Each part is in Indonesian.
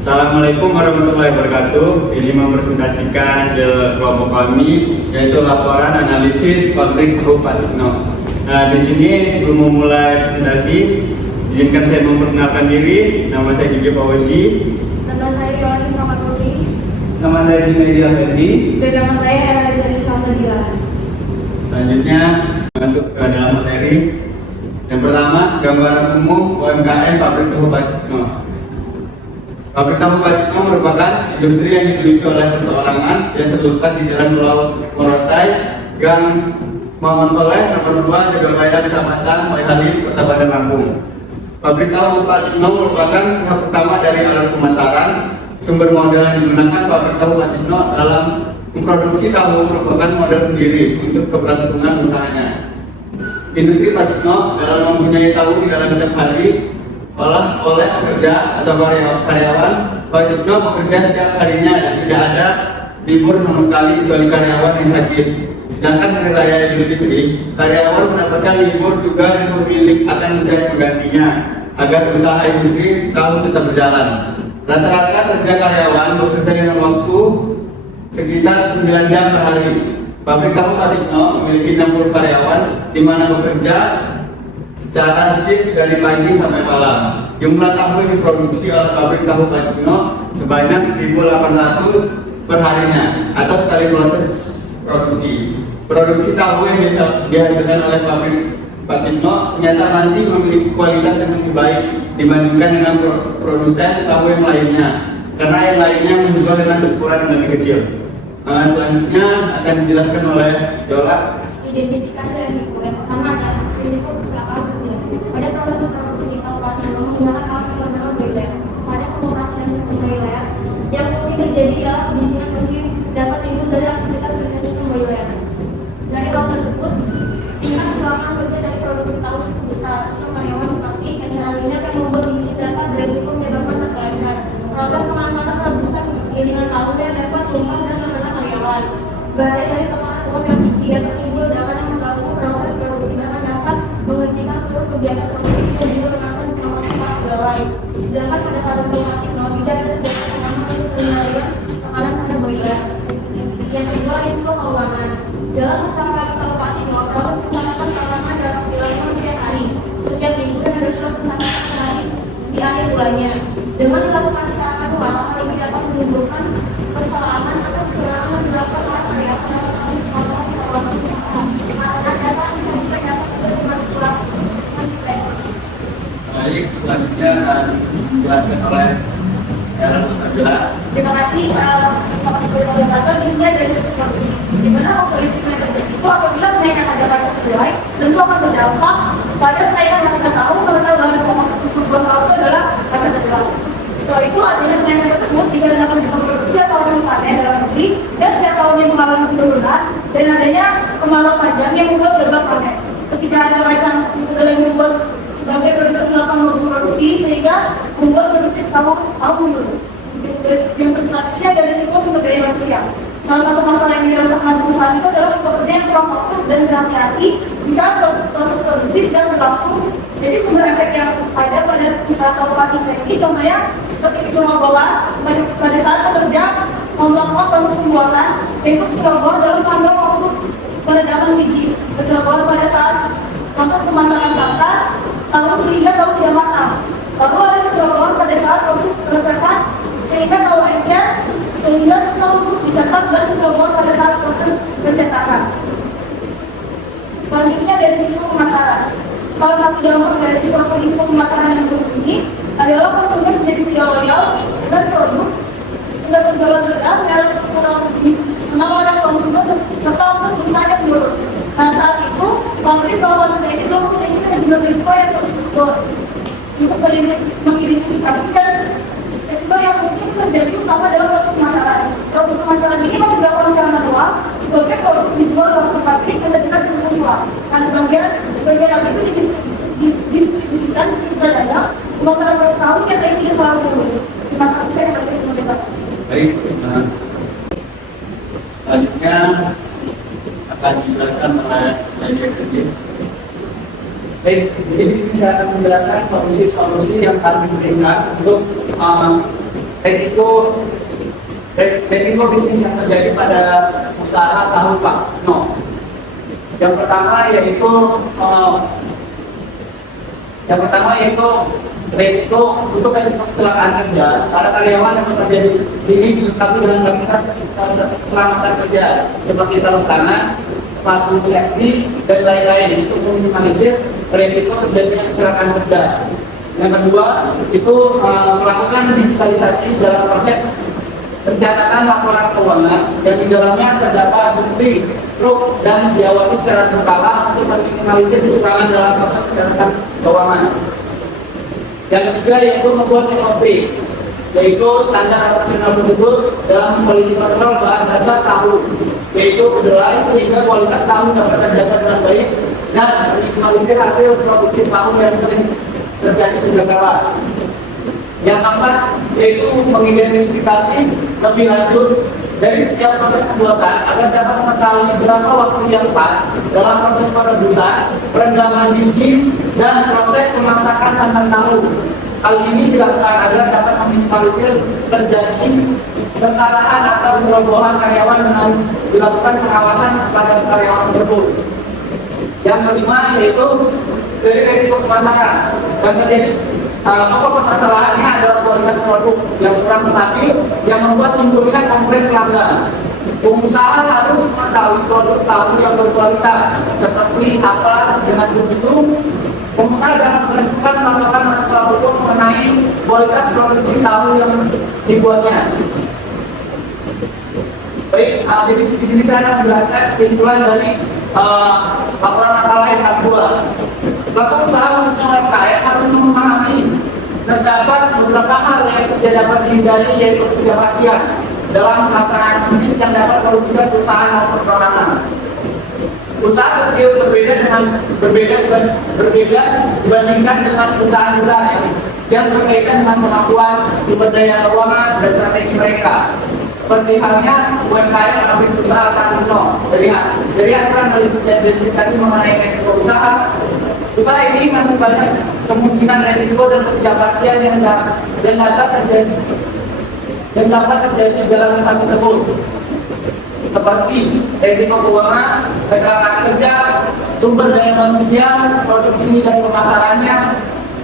Assalamualaikum warahmatullahi wabarakatuh. Ini mempresentasikan hasil kelompok kami, yaitu laporan analisis pabrik tahu Pak Tikno. Nah, di sini sebelum memulai presentasi, izinkan saya memperkenalkan diri. Nama saya Gigi Pawaji. Nama saya Yola Cintama Putri. Nama saya Junaidi Afendi. Dan nama saya Hera Rizali Salsabila. Selanjutnya masuk ke dalam materi. Yang pertama, gambaran umum UMKM pabrik tahu Pak Tikno. Pabrik tahu Pak Tikno merupakan industri yang dimiliki oleh perseorangan yang terletak di Jalan Pulau Morotai, Gang Muhammad Soleh, nomor 2, Jagabaria, Kecamatan Moyhalin, Kota Bandar Lampung. Pabrik tahu Pak Tikno merupakan pihak utama dari alat pemasaran. Sumber modal yang digunakan pabrik tahu Pak Tikno dalam memproduksi tahu merupakan modal sendiri untuk keberlangsungan usahanya. Industri Pak Tikno dalam mempunyai tahu di dalam setiap hari olah oleh pekerja atau karyawan. Pak Tikno bekerja setiap harinya dan tidak ada libur sama sekali kecuali karyawan yang sakit. Sedangkan hari raya Idul Fitri, karyawan mendapatkan libur juga dan pemilik akan mencari penggantinya agar usaha industri tahu tetap berjalan. Rata-rata kerja karyawan bekerja dengan waktu sekitar 9 jam per hari. Pabrik tahu Pak Tikno memiliki 60 karyawan di mana bekerja secara shift dari pagi sampai malam. Jumlah tahu yang diproduksi oleh pabrik tahu Pak Tikno sebanyak 1.800 per harinya atau sekali proses produksi. Produksi tahu yang dihasilkan oleh pabrik Pak Tikno ternyata masih memiliki kualitas yang lebih baik dibandingkan dengan produsen tahu yang lainnya, karena yang lainnya menjual dengan ukuran yang lebih kecil. Selanjutnya akan dijelaskan oleh Yola. Identifikasi resiko. Yang pertama adalah risiko kecelakaan kerja. Pada proses produksi tahu Pak Tikno menggunakan alat standar boiler. Pada pengoperasian sistem boiler, yang mungkin terjadi adalah kebisikan mesin dapat timbul dari aktivitas kerja sistem boiler. Dari hal tersebut, tingkat kecelakaan kerja dari produksi tahu cukup besar untuk karyawan seperti kencaran minyak yang membuat licin dapat beresiko menyebabkan terpeleset. Proses pengangkatan rebusan gilingan tahu yang dapat tumpah dan terkena karyawan. Bahaya dari tekanan uap yang tidak tertimbul ledakan yang mengganggu proses produksi bahkan dapat menghentikan seluruh kegiatan produksi dan juga mengangkat keselamatan para pegawai. Sedangkan pada saat Pak Tikno tidak ada terdapat tekanan untuk pengendalian tekanan pada boiler. Yang kedua, risiko keuangan. Dalam usaha tahu Pak Tikno, proses pencatatan keuangan dapat dilakukan setiap hari. Setiap minggu dan ada surat pencatatan sehari di akhir bulannya. Dengan dilakukan secara manual, hal ini dapat menimbulkan kesalahan atau kecurangan yang dilakukan oleh karyawan dalam melakukan keuangan usaha. Karena data yang sampai dapat bermanipulasi. Baik, selanjutnya dijelaskan oleh Hera Rizali. Terima kasih. Terima kasih kepada Bapak. Di sini ada risiko produksi. Di mana kondisi terjadi itu apabila kenaikan harga pajak kedelai tentu akan berdampak pada kenaikan harga tahu karena bahan pokok kebutuhan tahu itu adalah pajak kedelai. Setelah itu adanya kenaikan tersebut dikarenakan produksi atau hasil panen dalam negeri dan setiap tahunnya mengalami penurunan dan adanya kemarau panjang yang membuat gagal panen. Ketika harga kacang kedelai membuat sebagai produsen melakukan mutu produksi sehingga membuat produksi tahu menurun. Yang selanjutnya ada risiko sumber daya manusia. Salah satu masalah yang dirasakan perusahaan itu adalah pekerja yang kurang fokus dan berhati-hati di saat proses produksi sedang berlangsung. Jadi sumber efek yang ada pada usaha tahu Pak Tikno ini contohnya seperti kecurigaan pada saat pekerja melakukan proses pembuatan, yaitu kecurigaan dalam mengambil waktu peredaman biji, kecurigaan pada saat proses pemasaran santan, lalu sehingga tahu tidak matang. Lalu ada kecurigaan pada saat proses peredaman sehingga tahu encer sehingga susah untuk dicetak dan kecurigaan pada saat proses pencetakan. Selanjutnya dari risiko pemasaran. Salah satu dampak dari risiko pemasaran yang buruk ini adalah konsumen menjadi tidak loyal dengan produk, tidak berjualan rendah, dan menawarkan konsumen serta omset perusahaan yang menurun. Nah saat itu, pabrik bahwa ini belum memiliki manajemen risiko yang terus berubah untuk mengidentifikasi dan risiko yang mungkin terjadi utama dalam proses pemasaran. Proses pemasaran ini masih dilakukan secara manual, sebagai produk dijual ke pabrik dan tidak terjual. Nah sebagian itu didistribusikan di pedagang pemasaran produk tahu yang tadi tidak selalu mengurus. Terima kasih saya bagi pemerintah. Baik, selanjutnya akan dijelaskan oleh media kerja. Baik, jadi di sini saya akan menjelaskan solusi-solusi yang kami berikan untuk resiko resiko bisnis yang terjadi pada usaha tahu Pak No. Yang pertama yaitu resiko kecelakaan kerja para karyawan yang bekerja ini dilengkapi dengan fasilitas keselamatan kerja seperti sarung tangan, sepatu safety dan lain-lain untuk meminimalisir resiko terjadinya kecelakaan kerja. Yang kedua itu melakukan digitalisasi dalam proses pencatatan laporan keuangan yang di dalamnya terdapat bukti, truk dan diawasi secara berkala untuk meminimalisir kekurangan dalam proses pencatatan keuangan. Yang ketiga yaitu membuat SOP, yaitu standar operasional prosedur dalam quality control bahan dasar tahu, yaitu kedelai sehingga kualitas tahu dapat terjaga dengan baik dan meminimalisir hasil produksi tahu yang sering terjadi kegagalan. Yang keempat yaitu mengidentifikasi lebih lanjut dari setiap proses pembuatan agar dapat mengetahui berapa waktu yang pas dalam proses perebusan, perendaman biji, dan proses pemasakan santan tahu. Hal ini dilakukan agar dapat meminimalisir terjadi kesalahan atau perobohan karyawan dengan dilakukan pengawasan kepada karyawan tersebut. Yang kelima yaitu dari resiko pemasakan dan terjadi pokok permasalahannya adalah kualitas produk yang kurang stabil yang membuat timbulnya komplain pelanggan. Pengusaha harus mengetahui produk tahu yang berkualitas seperti apa. Dengan begitu pengusaha dapat menentukan melakukan masalah hukum mengenai kualitas produksi tahu yang dibuatnya. Baik, jadi di sini saya akan menjelaskan kesimpulan dari laporan masalah yang kedua. Pelaku usaha khususnya UMKM harus memahami terdapat beberapa hal yang tidak dapat dihindari, yaitu ketidakpastian dalam pelaksanaan bisnis yang dapat merugikan perusahaan atau perorangan. Usaha kecil berbeda dibandingkan dengan perusahaan besar yang berkaitan dengan kemampuan sumber daya keuangan dan strategi mereka. Seperti halnya UMKM yang memiliki usaha Tanino. Dari hasil analisis dan identifikasi mengenai resiko usaha ini masih banyak kemungkinan resiko dan ketidakpastian yang dapat terjadi dalam usaha tersebut, seperti resiko keuangan, kecelakaan kerja, sumber daya manusia, produksi dan pemasarannya.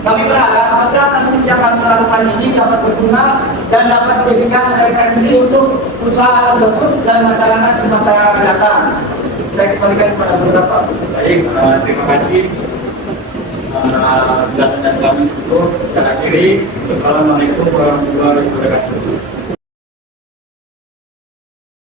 Kami berharap apabila analisis yang kami lakukan ini dapat berguna dan dapat dijadikan referensi untuk usaha tersebut dan masyarakat di masa yang akan datang. Saya kembalikan kepada beberapa. Baik, terima kasih. Dan kami itu kita akhiri. Wassalamualaikum warahmatullahi wabarakatuh.